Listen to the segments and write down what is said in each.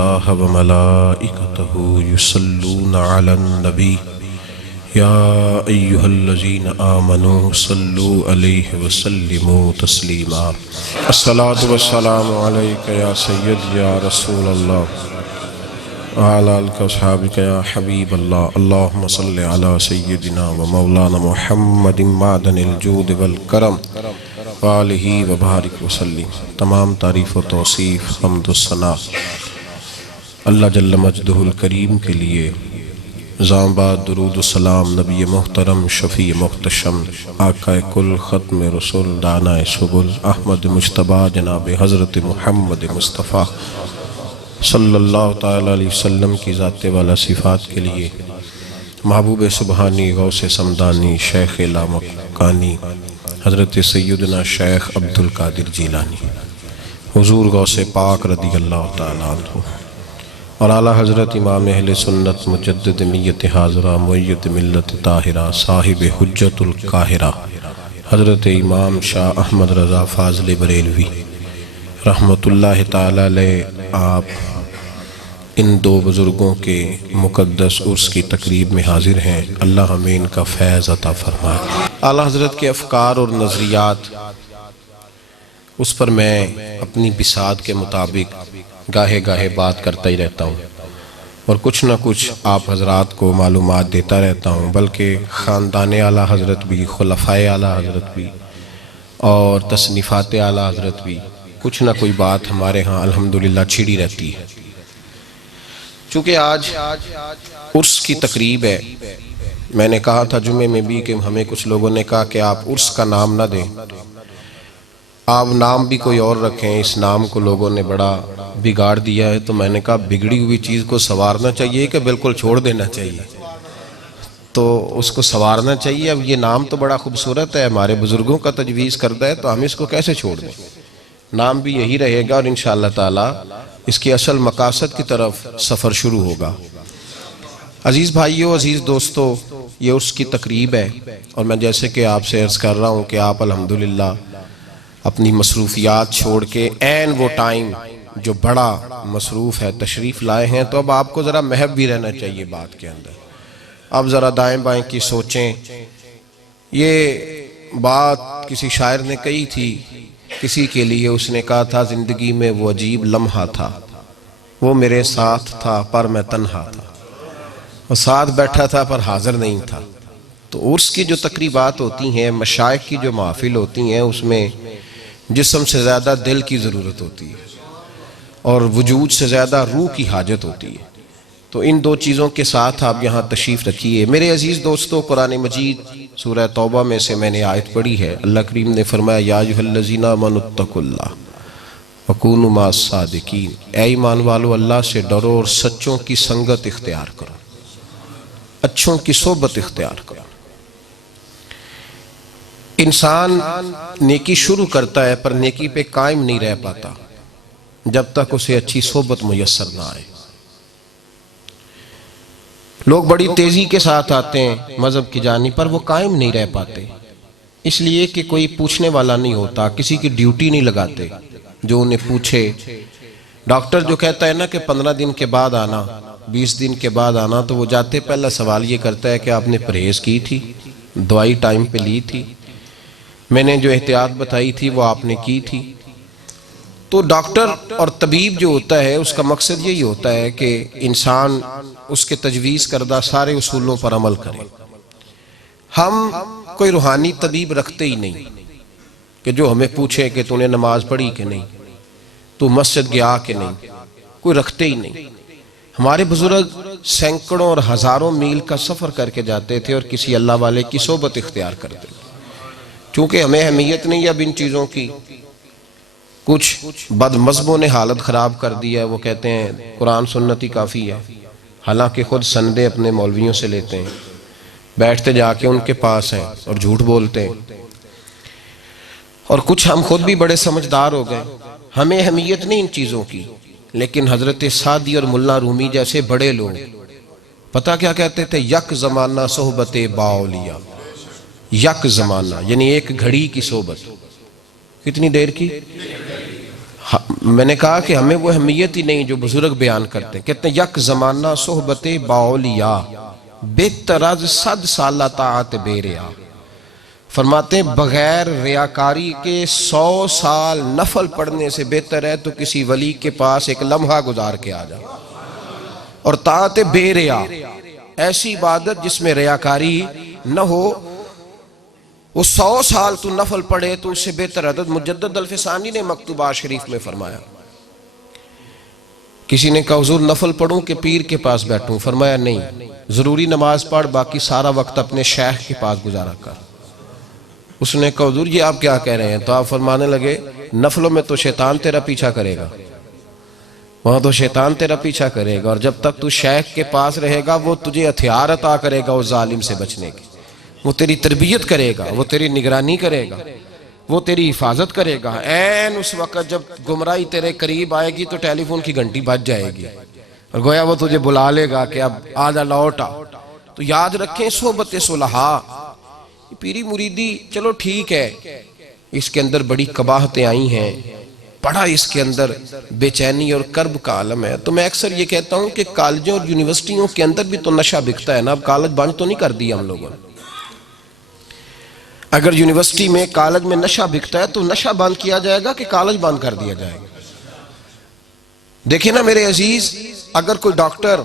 اللہ وملائکتہ یصلون علی النبی یا ایہا الذین آمنوا صلوا علیہ وسلموا تسلیما۔ الصلاۃ والسلام علیک یا سید یا رسول اللہ وعلی آلک واصحابک یا حبیب اللہ۔ اللہم صلی علی سیدنا و مولانا محمد معدن الجود والکرم وآلہ وبارک وسلم۔ تمام تعریف و توصیف حمد و ثنا اللہ جل مجدہ الکریم کے لیے۔ زامباد درود و سلام نبی محترم شفیع محتشم آقا کل ختم رسول دانا سبل احمد مجتبی جناب حضرت محمد مصطفیٰ صلی اللہ تعالیٰ علیہ وسلم کی ذات والا صفات کے لیے۔ محبوب سبحانی غوث سمدانی شیخ لامکانی حضرت سیدنا شیخ عبدالقادر جیلانی حضور غوث پاک رضی اللہ تعالیٰ عنہ اور اعلیٰ حضرت امام اہل سنت مجدد میت حاضرہ معید ملت طاہرہ صاحب حجت القاہرہ حضرت امام شاہ احمد رضا فاضل بریلوی رحمت اللہ تعالیٰ علیہ، آپ ان دو بزرگوں کے مقدس عرس کی تقریب میں حاضر ہیں۔ اللہ ہمیں ان کا فیض عطا فرمائے۔ اعلیٰ حضرت کے افکار اور نظریات، اس پر میں اپنی بساط کے مطابق گاہے گاہے بات کرتا ہی رہتا ہوں اور کچھ نہ کچھ آپ حضرات کو معلومات دیتا رہتا ہوں، بلکہ خاندان اعلیٰ حضرت بھی، خلفائے اعلیٰ حضرت بھی اور تصنیفات اعلیٰ حضرت بھی، کچھ نہ کوئی بات ہمارے ہاں الحمدللہ چھڑی رہتی ہے۔ چونکہ آج عرس کی تقریب ہے، میں نے کہا تھا جمعے میں بھی کہ ہمیں کچھ لوگوں نے کہا کہ آپ عرس کا نام نہ دیں، آپ نام بھی کوئی اور رکھیں، اس نام کو لوگوں نے بڑا بگاڑ دیا ہے۔ تو میں نے کہا بگڑی ہوئی چیز کو سنوارنا چاہیے کہ بالکل چھوڑ دینا چاہیے؟ تو اس کو سنوارنا چاہیے۔ اب یہ نام تو بڑا خوبصورت ہے، ہمارے بزرگوں کا تجویز کردہ ہے، تو ہم اس کو کیسے چھوڑ دیں؟ نام بھی یہی رہے گا اور انشاءاللہ تعالی اس کی اصل مقاصد کی طرف سفر شروع ہوگا۔ عزیز بھائیوں، عزیز دوستو، یہ عرس کی تقریب ہے اور میں جیسے کہ آپ سے عرض کر رہا ہوں کہ آپ الحمدللہ اپنی مصروفیات چھوڑ کے عین وہ ٹائم جو بڑا مصروف ہے تشریف لائے ہیں، تو اب آپ کو ذرا محب بھی رہنا چاہیے بات کے اندر۔ اب ذرا دائیں بائیں کی سوچیں۔ یہ بات کسی شاعر نے کہی تھی کسی کے لیے، اس نے کہا تھا زندگی میں وہ عجیب لمحہ تھا، وہ میرے ساتھ تھا پر میں تنہا تھا، وہ ساتھ بیٹھا تھا پر حاضر نہیں تھا۔ تو عرس کی جو تقریبات ہوتی ہیں، مشائخ کی جو محافل ہوتی ہیں، اس میں جسم سے زیادہ دل کی ضرورت ہوتی ہے اور وجود سے زیادہ روح کی حاجت ہوتی ہے۔ تو ان دو چیزوں کے ساتھ آپ یہاں تشریف رکھیے۔ میرے عزیز دوستو، قرآن مجید سورہ توبہ میں سے میں نے آیت پڑھی ہے۔ اللہ کریم نے فرمایا یا ایھا الذین آمنوا اتقوا اللہ وکونوا مع الصادقین، اے ایمان والو اللہ سے ڈرو اور سچوں کی سنگت اختیار کرو، اچھوں کی صحبت اختیار کرو۔ انسان نیکی شروع کرتا ہے پر نیکی پہ قائم نہیں رہ پاتا جب تک اسے اچھی صحبت میسر نہ آئے۔ لوگ بڑی تیزی کے ساتھ آتے ہیں مذہب کی جانب پر وہ قائم نہیں رہ پاتے، اس لیے کہ کوئی پوچھنے والا نہیں ہوتا، کسی کی ڈیوٹی نہیں لگاتے جو انہیں پوچھے۔ ڈاکٹر جو کہتا ہے نا کہ 15 دن کے بعد آنا، 20 دن کے بعد آنا، تو وہ جاتے پہلا سوال یہ کرتا ہے کہ آپ نے پرہیز کی تھی، دوائی ٹائم پہ لی تھی، میں نے جو احتیاط بتائی تھی وہ آپ نے کی تھی۔ تو ڈاکٹر اور طبیب جو ہوتا ہے اس کا مقصد یہی ہوتا ہے کہ انسان اس کے تجویز کردہ سارے اصولوں پر عمل کرے۔ ہم کوئی روحانی طبیب رکھتے ہی نہیں کہ جو ہمیں پوچھے کہ تو نے نماز پڑھی کہ نہیں، تو مسجد گیا کہ نہیں، کوئی رکھتے ہی نہیں۔ ہمارے بزرگ سینکڑوں اور ہزاروں میل کا سفر کر کے جاتے تھے اور کسی اللہ والے کی صحبت اختیار کرتے تھے۔ چونکہ ہمیں اہمیت نہیں اب ان چیزوں کی، کچھ بد مذہبوں نے حالت خراب کر دی ہے، وہ کہتے ہیں قرآن سنت ہی کافی ہے، حالانکہ خود سندیں اپنے مولویوں سے لیتے ہیں، بیٹھتے جا کے ان کے پاس ہیں اور جھوٹ بولتے ہیں۔ اور کچھ ہم خود بھی بڑے سمجھدار ہو گئے، ہمیں اہمیت نہیں ان چیزوں کی، لیکن حضرت سعدی اور ملا رومی جیسے بڑے لوگ پتہ کیا کہتے تھے؟ یک زمانہ صحبت باولیاء، یک زمانہ یعنی ایک گھڑی کی صحبت، کتنی دیر کی؟ میں نے کہا کہ ہمیں وہ اہمیت ہی نہیں جو بزرگ بیان کرتے ہیں. کہتے ہیں یک زمانہ صحبت باولیاء بہتر از 100 سالہ طاعت بے ریا. فرماتے ہیں بغیر ریاکاری کے 100 سال نفل پڑھنے سے بہتر ہے تو کسی ولی کے پاس ایک لمحہ گزار کے آ جائے. اور طاعت بے ریا ایسی عبادت جس میں ریاکاری نہ ہو، وہ 100 سال تو نفل پڑھے تو اس سے بہتر ہے. مجدد الفسانی نے مکتوبات شریف میں فرمایا، کسی نے کہا حضور نفل پڑھوں کہ پیر کے پاس بیٹھوں؟ فرمایا نہیں، ضروری نماز پڑھ، باقی سارا وقت اپنے شیخ کے پاس گزارا کر. اس نے کہا حضور یہ آپ کیا کہہ رہے ہیں؟ تو آپ فرمانے لگے نفلوں میں تو شیطان تیرا پیچھا کرے گا، وہاں تو شیطان تیرا پیچھا کرے گا، اور جب تک تو شیخ کے پاس رہے گا وہ تجھے ہتھیار عطا کرے گا اس ظالم سے بچنے کی. وہ تیری تربیت کرے گا، وہ تیری نگرانی کرے گا، وہ تیری حفاظت کرے گا. این اس وقت جب گمراہی تیرے قریب آئے گی تو ٹیلی فون کی گھنٹی بج جائے گی اور گویا وہ تجھے بلا لے گا کہ اب آجا لوٹا. تو یاد رکھیں صحبت صلحاء. پیری مریدی چلو ٹھیک ہے، اس کے اندر بڑی قباحتیں آئی ہیں، بڑا اس کے اندر بے چینی اور کرب کا عالم ہے. تو میں اکثر یہ کہتا ہوں کہ کالجوں اور یونیورسٹیوں کے اندر بھی تو نشہ بکتا ہے نا. اب کالج بند تو نہیں کر دیا ہم لوگوں نے. اگر یونیورسٹی میں کالج میں نشہ بکتا ہے تو نشہ بند کیا جائے گا کہ کالج بند کر دیا جائے گا؟ دیکھیں نا میرے عزیز، اگر کوئی ڈاکٹر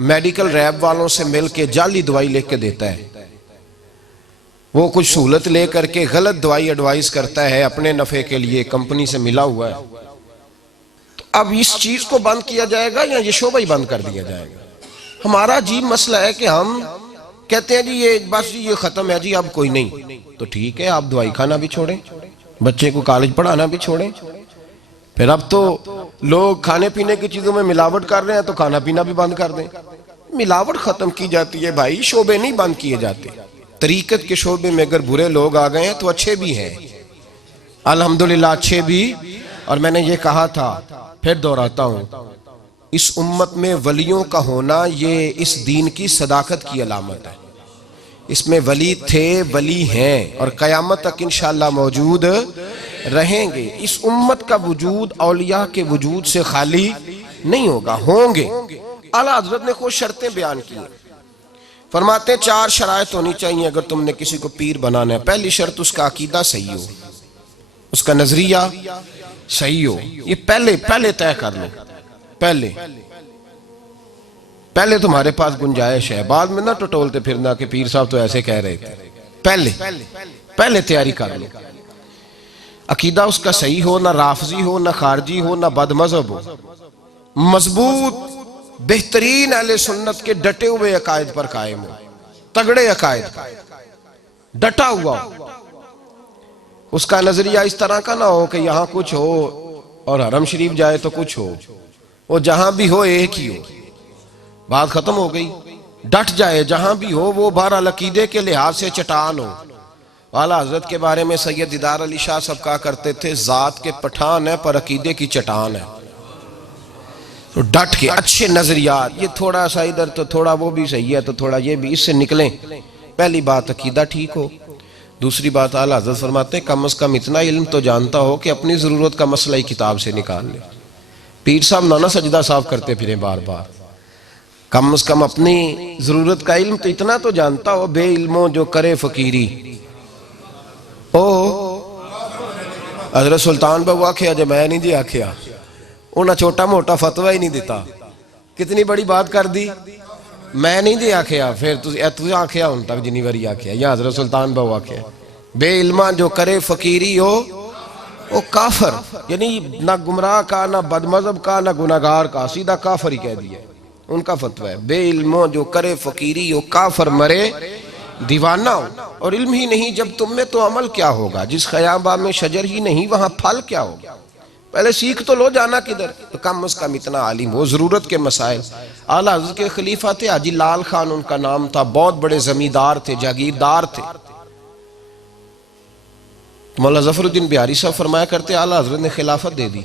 میڈیکل ریب والوں سے مل کے جعلی دوائی لے کے دیتا ہے، وہ کچھ سہولت لے کر کے غلط دوائی ایڈوائز کرتا ہے اپنے نفع کے لیے، کمپنی سے ملا ہوا ہے، تو اب اس چیز کو بند کیا جائے گا یا یہ شعبہ ہی بند کر دیا جائے گا؟ ہمارا عجیب مسئلہ ہے کہ ہم کہتے ہیں جی یہ بس یہ ختم ہے جی اب کوئی نہیں. تو ٹھیک ہے، آپ دوائی کھانا بھی چھوڑیں، بچے کو کالج پڑھانا بھی چھوڑیں. پھر اب تو لوگ کھانے پینے کی چیزوں میں ملاوٹ کر رہے ہیں تو کھانا پینا بھی بند کر دیں. ملاوٹ ختم کی جاتی ہے بھائی، شعبے نہیں بند کیے جاتے. طریقت کے شعبے میں اگر برے لوگ آ گئے ہیں تو اچھے بھی ہیں، الحمدللہ اچھے بھی. اور میں نے یہ کہا تھا، پھر دہراتا ہوں، اس امت میں ولیوں کا ہونا یہ اس دین کی صداقت کی علامت ہے. اس میں ولی تھے، ولی ہیں، اور قیامت تک انشاءاللہ موجود رہیں گے. اس امت کا وجود اولیاء کے وجود سے خالی نہیں ہوگا، ہوں گے. اعلیٰ حضرت نے کچھ شرطیں بیان کی ہیں. فرماتے ہیں 4 شرائط ہونی چاہیے اگر تم نے کسی کو پیر بنانا ہے. پہلی شرط اس کا عقیدہ صحیح ہو، اس کا نظریہ صحیح ہو. یہ پہلے طے کر لو. پہلے تمہارے پاس گنجائش ہے، بعد میں نہ ٹٹولتے پھرنا کہ پیر صاحب تو ایسے کہہ رہے تھے. پہلے تیاری کر لو. عقیدہ اس کا صحیح ہو، نہ رافضی ہو، نہ خارجی ہو، نہ بد مذہب ہو. مضبوط بہترین اہل سنت کے ڈٹے ہوئے عقائد پر قائم ہو، تگڑے عقائد کا ڈٹا ہوا ہو. اس کا نظریہ اس طرح کا نہ ہو کہ یہاں کچھ ہو اور حرم شریف جائے تو کچھ ہو. وہ جہاں بھی ہو ایک ہی ہو، بات ختم ہو گئی. ڈٹ جائے جہاں بھی ہو، وہ بہرحال عقیدے کے لحاظ سے چٹان ہو. اعلیٰ حضرت کے بارے میں سید دیدار علی شاہ صاحب کہا کرتے تھے ذات کے پٹھان ہے پر عقیدے کی چٹان ہے. تو ڈٹ کے اچھے نظریات، یہ تھوڑا سا ادھر تو تھوڑا وہ بھی صحیح ہے تو تھوڑا یہ بھی، اس سے نکلیں. پہلی بات عقیدہ ٹھیک ہو. دوسری بات اعلیٰ حضرت فرماتے ہیں کم از کم اتنا علم تو جانتا ہو کہ اپنی ضرورت کا مسئلہ ہی کتاب سے نکال لے. پیر صاحب نانا سجدہ صاف کرتے پھریں بار بار. کم از کم اپنی ضرورت کا علم تو اتنا تو جانتا ہو. بے علموں جو کرے فقیری او حضرت سلطان بہو آکھیا جب میں نہیں جی آکھیا انہاں چھوٹا موٹا فتوی ہی نہیں دیتا. کتنی بڑی بات کر دی. میں نہیں جی آکھیا، پھر تو آکھیا ان تک جنی وری آکھیا یا حضرت سلطان بہو آکھیا. بے علماں جو کرے فقیری ہو وہ کافر، یعنی نہ گمراہ کا، نہ بد مذہب کا، نہ گناہگار کا، سیدھا کافر ہی کہہ دیا. ان کا فتویٰ ہے بے علموں جو کرے فقیری ہو کافر مرے دیوانہ ہو. اور علم ہی نہیں جب تم میں تو عمل کیا ہوگا؟ جس خیابہ میں شجر ہی نہیں وہاں پھل کیا ہوگا؟ پہلے سیکھ تو لو، جانا کدھر. تو کم از کم اتنا عالم ہو ضرورت کے مسائل. اعلیٰ حضرت کے خلیفہ تھے حاجی لال خان ان کا نام تھا، بہت بڑے زمیندار تھے، جاگیردار تھے. مولا ظفر الدین بہاری صاحب فرمایا کرتے اعلیٰ حضرت نے خلافت دے دی.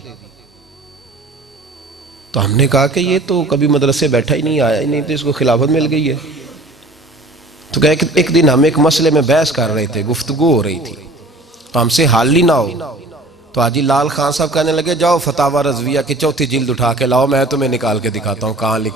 تو ہم نے کہا کہ یہ تو کبھی مدرسے بیٹھا ہی نہیں، آیا ہی نہیں، تو اس کو خلافت مل گئی ہے. تو کہا کہ ایک دن ہم ایک مسئلے میں بحث کر رہے تھے، گفتگو ہو رہی تھی، تو ہم سے حل ہی نہ ہو. تو حاجی لال خان صاحب کہنے لگے جاؤ فتاوی رضویہ کی 4تھی جلد اٹھا کے لاؤ، میں تمہیں نکال کے دکھاتا ہوں کہاں لکھا